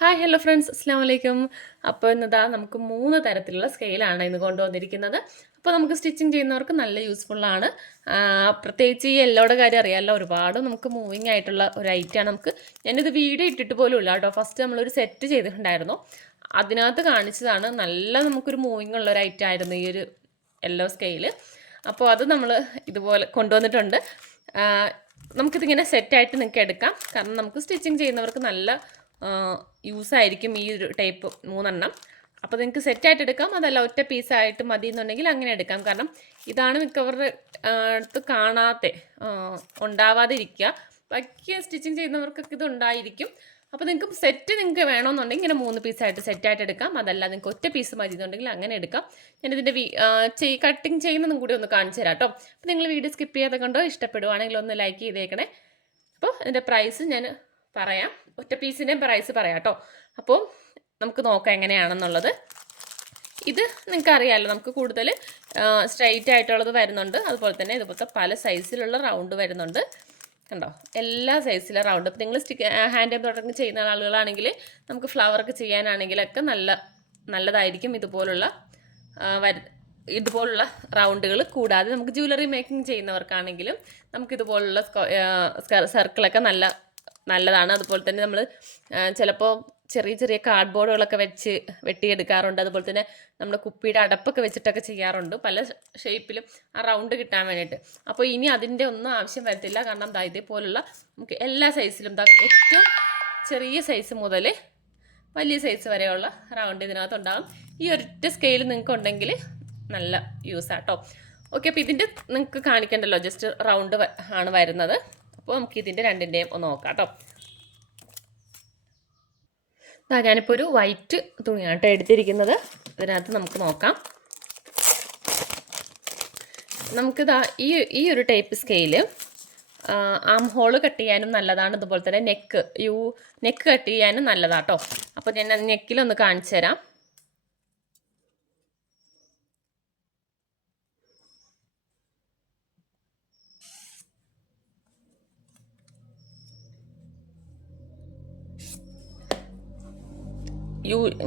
Hi hello friends, അസ്സാം വലൈക്കും. അപ്പോൾ ഇന്നതാ നമുക്ക് 3 തരത്തിലുള്ള സ്കെയിലാണ് ഇന്ന് കൊണ്ടുവന്നിരിക്കുന്നത്. അപ്പോൾ നമുക്ക് സ്റ്റിച്ചിങ് ചെയ്യുന്നവർക്ക് നല്ല യൂസ്ഫുള്ളാണ്. പ്രത്യേകിച്ച് ഈ യെല്ലോയുടെ കാര്യം അറിയാമല്ലോ, ഒരുപാട് നമുക്ക് മൂവിങ് ആയിട്ടുള്ള ഒരു ഐറ്റമാണ്. ഞാനിത് വീഡിയോ ഇട്ടിട്ട് പോലും ഇല്ല കേട്ടോ. ഫസ്റ്റ് നമ്മളൊരു സെറ്റ് ചെയ്തിട്ടുണ്ടായിരുന്നു, അതിനകത്ത് കാണിച്ചതാണ്. നല്ല നമുക്കൊരു മൂവിങ് ഉള്ള ഒരു ഐറ്റം ആയിരുന്നു ഈ ഒരു യെല്ലോ സ്കെയിൽ. അപ്പോൾ അത് നമ്മൾ ഇതുപോലെ കൊണ്ടുവന്നിട്ടുണ്ട്. നമുക്കിതിങ്ങനെ സെറ്റായിട്ട് നിങ്ങൾക്ക് എടുക്കാം. കാരണം നമുക്ക് സ്റ്റിച്ചിങ് ചെയ്യുന്നവർക്ക് നല്ല യൂസായിരിക്കും ഈ ഒരു ടൈപ്പ് 3 അപ്പോൾ നിങ്ങൾക്ക് സെറ്റായിട്ട് എടുക്കാം. അതല്ല ഒറ്റ പീസായിട്ട് മതി എന്നുണ്ടെങ്കിൽ അങ്ങനെ എടുക്കാം. കാരണം ഇതാണ് മിക്കവരുടെ അടുത്ത് ഉണ്ടാവാതിരിക്കുക. ബാക്കി സ്റ്റിച്ചിങ് ചെയ്യുന്നവർക്കൊക്കെ ഇത് ഉണ്ടായിരിക്കും. അപ്പോൾ നിങ്ങൾക്ക് വേണമെന്നുണ്ടെങ്കിൽ ഇങ്ങനെ 3 പീസായിട്ട് സെറ്റായിട്ട് എടുക്കാം. അതല്ല നിങ്ങൾക്ക് ഒറ്റ പീസ് മതി എന്നുണ്ടെങ്കിൽ അങ്ങനെ എടുക്കാം. ഞാനിതിൻ്റെ കട്ടിങ് ചെയ്യുന്നതും കൂടി ഒന്ന് കാണിച്ചു തരാം കേട്ടോ. അപ്പോൾ നിങ്ങൾ വീഡിയോ സ്കിപ്പ് ചെയ്യാതെ കണ്ടോ, ഇഷ്ടപ്പെടുവാണെങ്കിൽ ഒന്ന് ലൈക്ക് ചെയ്തേക്കണേ. അപ്പോൾ ഇതിൻ്റെ പ്രൈസ് ഞാൻ പറയാം, ഒറ്റ പീസിൻ്റെ പ്രൈസ് പറയാം കേട്ടോ. അപ്പോൾ നമുക്ക് നോക്കാം എങ്ങനെയാണെന്നുള്ളത്. ഇത് നിങ്ങൾക്ക് അറിയാമല്ലോ, നമുക്ക് കൂടുതൽ സ്ട്രൈറ്റ് ആയിട്ടുള്ളത് വരുന്നുണ്ട്. അതുപോലെ തന്നെ ഇതുപോലത്തെ പല സൈസിലുള്ള റൗണ്ട് വരുന്നുണ്ട്. കണ്ടോ, എല്ലാ സൈസിലെ റൗണ്ട്. ഇപ്പോൾ നിങ്ങൾ ഹാൻഡ് എംബ്രോയിഡറി ചെയ്യുന്ന ആളുകളാണെങ്കിൽ നമുക്ക് ഫ്ലവർക്ക് ചെയ്യാനാണെങ്കിലൊക്കെ നല്ലതായിരിക്കും ഇതുപോലുള്ള റൗണ്ടുകൾ. കൂടാതെ നമുക്ക് ജ്വല്ലറി മേക്കിംഗ് ചെയ്യുന്നവർക്കാണെങ്കിലും നമുക്കിതുപോലുള്ള സർക്കിളൊക്കെ നല്ലതാണ്. അതുപോലെ തന്നെ നമ്മൾ ചിലപ്പോൾ ചെറിയ ചെറിയ കാർഡ്ബോർഡുകളൊക്കെ വെച്ച് വെട്ടിയെടുക്കാറുണ്ട്. അതുപോലെ തന്നെ നമ്മൾ കുപ്പിയുടെ അടപ്പൊക്കെ വെച്ചിട്ടൊക്കെ ചെയ്യാറുണ്ട്, പല ഷേപ്പിലും ആ റൗണ്ട് കിട്ടാൻ വേണ്ടിയിട്ട്. അപ്പോൾ ഇനി അതിൻ്റെ ഒന്നും ആവശ്യം വരത്തില്ല. കാരണം ഇതേപോലുള്ള നമുക്ക് എല്ലാ സൈസിലും ഏറ്റവും ചെറിയ സൈസ് മുതൽ വലിയ സൈസ് വരെയുള്ള റൗണ്ട് ഇതിനകത്തുണ്ടാകും. ഈ ഒരൊറ്റ സ്കെയിൽ നിങ്ങൾക്ക് ഉണ്ടെങ്കിൽ നല്ല യൂസാട്ടോ. ഓക്കെ, അപ്പോൾ ഇതിൻ്റെ നിങ്ങൾക്ക് കാണിക്കണ്ടല്ലോ, ജസ്റ്റ് റൗണ്ട് ആണ് വരുന്നത്. അപ്പോൾ നമുക്ക് ഇതിൻ്റെ രണ്ടിൻ്റെയും ഒന്ന് നോക്കാം കേട്ടോ. ഞാനിപ്പോൾ ഒരു വൈറ്റ് തുണിയാണ് കേട്ടോ എടുത്തിരിക്കുന്നത്. ഇതിനകത്ത് നമുക്ക് നോക്കാം. നമുക്കിതാ ഈ ഒരു ടൈപ്പ് സ്കെയില് ആം ഹോള് കട്ട് ചെയ്യാനും നല്ലതാണ്. അതുപോലെ തന്നെ നെക്ക് കട്ട് ചെയ്യാനും നല്ലതാട്ടോ. അപ്പോൾ ഞാൻ നെക്കിലൊന്ന് കാണിച്ചു തരാം.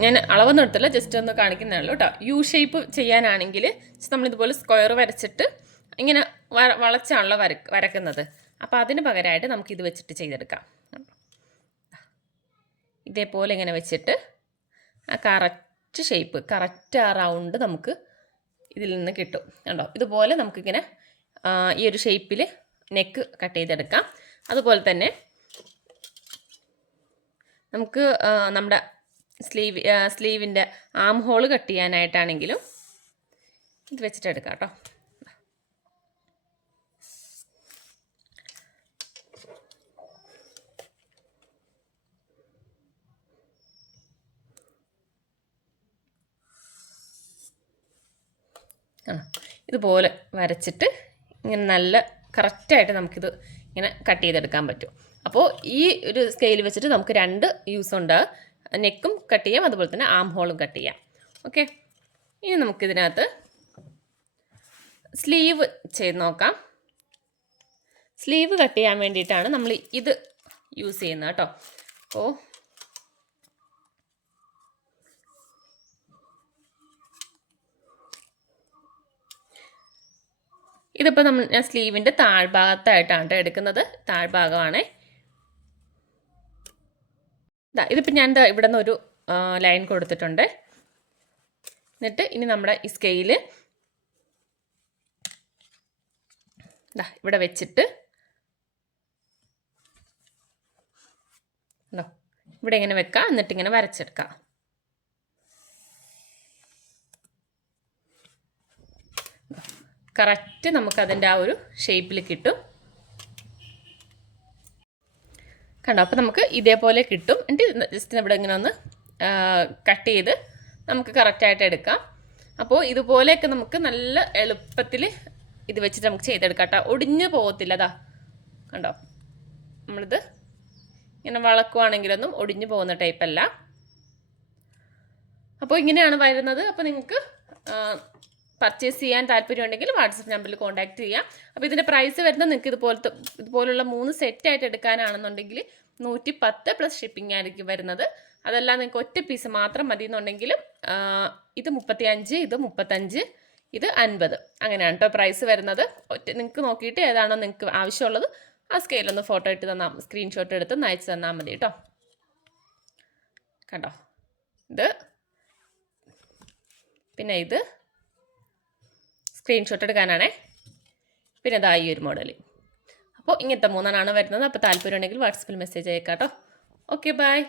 ഞാൻ അളവൊന്നും എടുത്തില്ല, ജസ്റ്റ് ഒന്ന് കാണിക്കുന്നേ ഉള്ളൂ കേട്ടോ. യു ഷേപ്പ് ചെയ്യാനാണെങ്കിൽ നമ്മളിതുപോലെ സ്ക്വയർ വരച്ചിട്ട് ഇങ്ങനെ വളച്ചാണല്ലോ വരക്കുന്നത്. അപ്പോൾ അതിന് പകരമായിട്ട് നമുക്കിത് വെച്ചിട്ട് ചെയ്തെടുക്കാം. ഇതേപോലെ ഇങ്ങനെ വെച്ചിട്ട് ആ കറക്റ്റ് ഷേപ്പ്, കറക്റ്റ് ആ റൗണ്ട് നമുക്ക് ഇതിൽ നിന്ന് കിട്ടും. കണ്ടോ, ഇതുപോലെ നമുക്കിങ്ങനെ ഈ ഒരു ഷേപ്പിൽ നെക്ക് കട്ട് ചെയ്തെടുക്കാം. അതുപോലെ തന്നെ നമുക്ക് നമ്മുടെ സ്ലീവിൻ്റെ ആം ഹോൾ കട്ട് ചെയ്യാനായിട്ടാണെങ്കിലും ഇത് വെച്ചിട്ടെടുക്കാം കേട്ടോ. ഇതുപോലെ വരച്ചിട്ട് ഇങ്ങനെ നല്ല കറക്റ്റായിട്ട് നമുക്കിത് ഇങ്ങനെ കട്ട് ചെയ്തെടുക്കാൻ പറ്റും. അപ്പോൾ ഈ ഒരു സ്കെയിൽ വെച്ചിട്ട് നമുക്ക് 2 യൂസ് ഉണ്ട്. നെക്കും കട്ട് ചെയ്യാം, അതുപോലെ തന്നെ ആം ഹോളും കട്ട് ചെയ്യാം. ഓക്കെ, ഇനി നമുക്കിതിനകത്ത് സ്ലീവ് ചെയ്ത് നോക്കാം. സ്ലീവ് കട്ട് ചെയ്യാൻ വേണ്ടിയിട്ടാണ് നമ്മൾ ഇത് യൂസ് ചെയ്യുന്നത് കേട്ടോ. അപ്പോൾ ഇതിപ്പോൾ ഞാൻ സ്ലീവിൻ്റെ താഴ്ഭാഗത്തായിട്ടാണ് എടുക്കുന്നത്. താഴ്ഭാഗമാണേ. ഇതിപ്പോൾ ഞാൻ ഇവിടെ നിന്ന് ഒരു ലൈൻ കൊടുത്തിട്ടുണ്ട്. എന്നിട്ട് ഇനി നമ്മുടെ ഈ സ്കെയില് ഇവിടെ വെച്ചിട്ട് ഇവിടെ ഇങ്ങനെ വെക്കാം. എന്നിട്ട് ഇങ്ങനെ വരച്ചെടുക്കാം. കറക്റ്റ് നമുക്കതിൻ്റെ ആ ഒരു ഷേപ്പിൽ കിട്ടും. കണ്ടോ, അപ്പോൾ നമുക്ക് ഇതേപോലെ കിട്ടും. എന്നിട്ട് ജസ്റ്റ് ഇവിടെ ഇങ്ങനെ ഒന്ന് കട്ട് ചെയ്ത് നമുക്ക് കറക്റ്റായിട്ട് എടുക്കാം. അപ്പോൾ ഇതുപോലെയൊക്കെ നമുക്ക് നല്ല എളുപ്പത്തിൽ ഇത് വെച്ചിട്ട് നമുക്ക് ചെയ്തെടുക്കാം കേട്ടോ. ഒടിഞ്ഞു പോകത്തില്ല. കണ്ടോ, നമ്മളിത് ഇങ്ങനെ വളക്കുവാണെങ്കിലൊന്നും ഒടിഞ്ഞു പോകുന്ന ടൈപ്പല്ല. അപ്പോൾ ഇങ്ങനെയാണ് വരുന്നത്. അപ്പോൾ നിങ്ങൾക്ക് പർച്ചേസ് ചെയ്യാൻ താല്പര്യമുണ്ടെങ്കിൽ വാട്സപ്പ് നമ്പറിൽ കോൺടാക്റ്റ് ചെയ്യാം. അപ്പോൾ ഇതിൻ്റെ പ്രൈസ് വരുന്നത് നിങ്ങൾക്ക് ഇതുപോലുള്ള 3 സെറ്റായിട്ട് എടുക്കാനാണെന്നുണ്ടെങ്കിൽ 110 പ്ലസ് ഷിപ്പിംഗ് ആയിരിക്കും വരുന്നത്. അതല്ല നിങ്ങൾക്ക് ഒറ്റ പീസ് മാത്രം മതി എന്നുണ്ടെങ്കിലും ഇത് 35, ഇത് 35, ഇത് 50 അങ്ങനെയാണ് കേട്ടോ പ്രൈസ് വരുന്നത്. നിങ്ങൾക്ക് നോക്കിയിട്ട് ഏതാണോ നിങ്ങൾക്ക് ആവശ്യമുള്ളത് ആ സ്കെയിലൊന്ന് ഫോട്ടോ ഇട്ട് തന്നാൽ സ്ക്രീൻഷോട്ട് എടുത്ത് അയച്ചു തന്നാൽ മതി കേട്ടോ. കണ്ടോ, ഇത് പിന്നെ ഇത് സ്ക്രീൻഷോട്ട് എടുക്കാനാണേ. പിന്നെ ഇതാ ഈ ഒരു മോഡൽ. അപ്പോൾ ഇങ്ങനത്തെ 3 വരുന്നത്. അപ്പോൾ താല്പര്യം ഉണ്ടെങ്കിൽ വാട്സപ്പിൽ മെസ്സേജ് അയക്കാം കേട്ടോ. Okay, by.